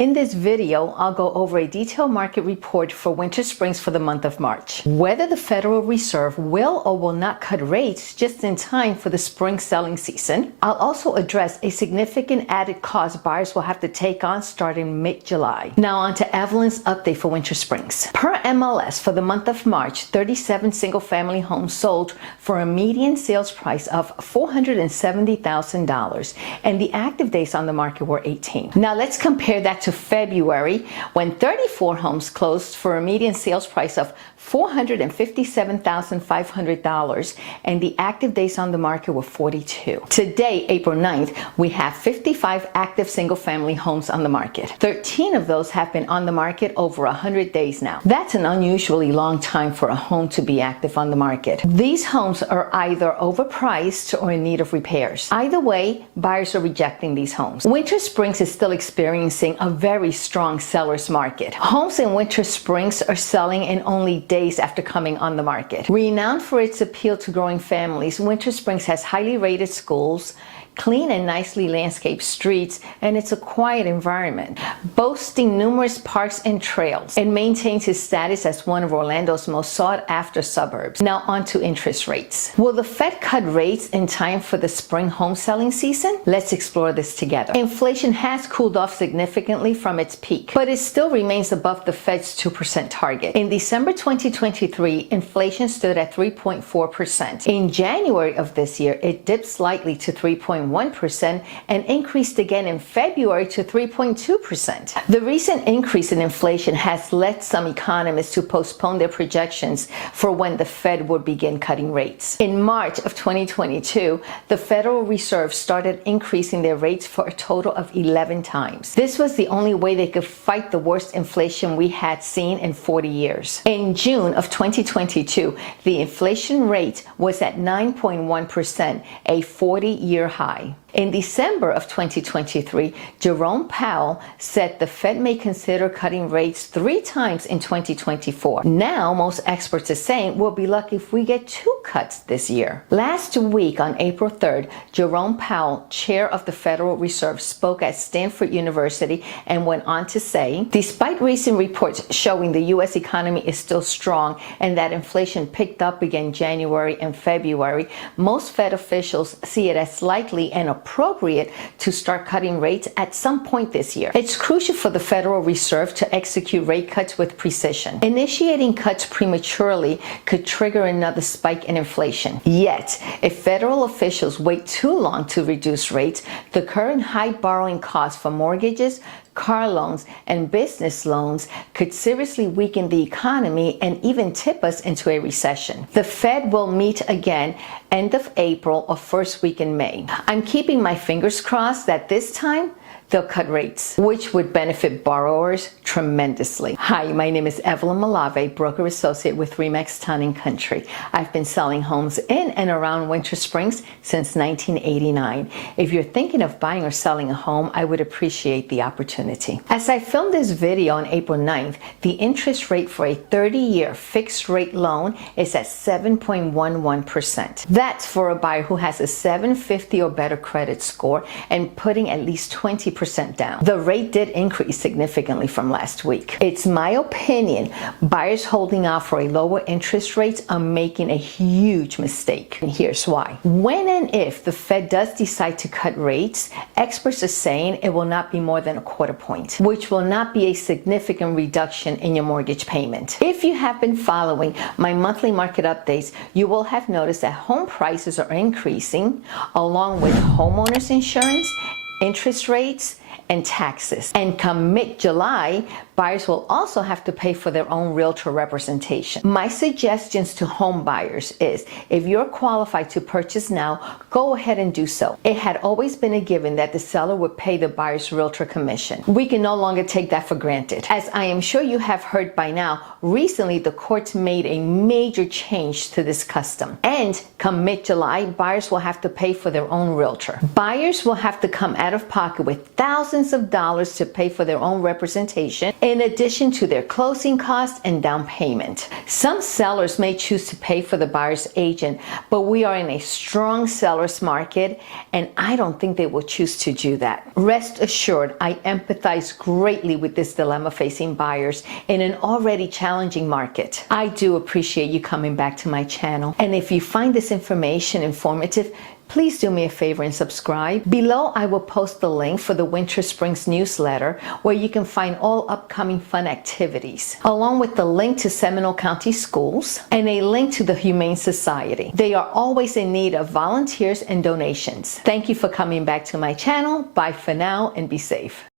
In this video, I'll go over a detailed market report for Winter Springs for the month of March. Whether the Federal Reserve will or will not cut rates just in time for the spring selling season. I'll also address a significant added cost buyers will have to take on starting mid-July. Now on to Evelyn's update for Winter Springs. Per MLS for the month of March, 37 single-family homes sold for a median sales price of $470,000, and the active days on the market were 18. Now let's compare that to February, when 34 homes closed for a median sales price of $457,500, and the active days on the market were 42. Today, April 9th, we have 55 active single-family homes on the market. 13 of those have been on the market over 100 days now. That's an unusually long time for a home to be active on the market. These homes are either overpriced or in need of repairs. Either way, buyers are rejecting these homes. Winter Springs is still experiencing a very strong seller's market. Homes in Winter Springs are selling in only days after coming on the market. Renowned for its appeal to growing families, Winter Springs has highly rated schools, clean and nicely landscaped streets, and it's a quiet environment, boasting numerous parks and trails. It maintains its status as one of Orlando's most sought-after suburbs. Now on to interest rates. Will the Fed cut rates in time for the spring home selling season? Let's explore this together. Inflation has cooled off significantly from its peak, but it still remains above the Fed's 2% target. In December 2023, inflation stood at 3.4%. In January of this year, it dipped slightly to 3.1% and increased again in February to 3.2%. The recent increase in inflation has led some economists to postpone their projections for when the Fed would begin cutting rates. In March of 2022, the Federal Reserve started increasing their rates for a total of 11 times. This was the only way they could fight the worst inflation we had seen in 40 years. In June of 2022, the inflation rate was at 9.1%, a 40-year high. In December of 2023, Jerome Powell said the Fed may consider cutting rates 3 times in 2024. Now, most experts are saying we'll be lucky if we get 2 cuts this year. Last week, on April 3rd, Jerome Powell, chair of the Federal Reserve, spoke at Stanford University and went on to say, despite recent reports showing the U.S. economy is still strong and that inflation picked up again January and February, most Fed officials see it as likely and appropriate to start cutting rates at some point this year. It's crucial for the Federal Reserve to execute rate cuts with precision. Initiating cuts prematurely could trigger another spike in inflation. Yet, if federal officials wait too long to reduce rates, the current high borrowing costs for mortgages, car loans, and business loans could seriously weaken the economy and even tip us into a recession. The Fed will meet again end of April or first week in May. I'm keeping my fingers crossed that this time they'll cut rates, which would benefit borrowers tremendously. Hi, my name is Evelyn Malave, broker associate with Remax Town & Country. I've been selling homes in and around Winter Springs since 1989. If you're thinking of buying or selling a home, I would appreciate the opportunity. As I filmed this video on April 9th, the interest rate for a 30-year fixed rate loan is at 7.11%. That's for a buyer who has a 750 or better credit score and putting at least 20% down. The rate did increase significantly from last week. It's my opinion buyers holding out for a lower interest rate are making a huge mistake. And here's why. When and if the Fed does decide to cut rates, experts are saying it will not be more than a quarter point, which will not be a significant reduction in your mortgage payment. If you have been following my monthly market updates, you will have noticed that home prices are increasing along with homeowners insurance, interest rates, and taxes. And come mid-July, buyers will also have to pay for their own realtor representation. My suggestions to home buyers is, if you're qualified to purchase now, go ahead and do so. It had always been a given that the seller would pay the buyer's realtor commission. We can no longer take that for granted. As I am sure you have heard by now, recently the courts made a major change to this custom. And come mid-July, buyers will have to pay for their own realtor. Buyers will have to come out of pocket with thousands of dollars to pay for their own representation in addition to their closing costs and down payment. Some sellers may choose to pay for the buyer's agent, but we are in a strong seller's market, and I don't think they will choose to do that. Rest assured, I empathize greatly with this dilemma facing buyers in an already challenging market. I do appreciate you coming back to my channel, and if you find this information informative, please do me a favor and subscribe. Below, I will post the link for the Winter Springs newsletter, where you can find all upcoming fun activities, along with the link to Seminole County Schools and a link to the Humane Society. They are always in need of volunteers and donations. Thank you for coming back to my channel. Bye for now and be safe.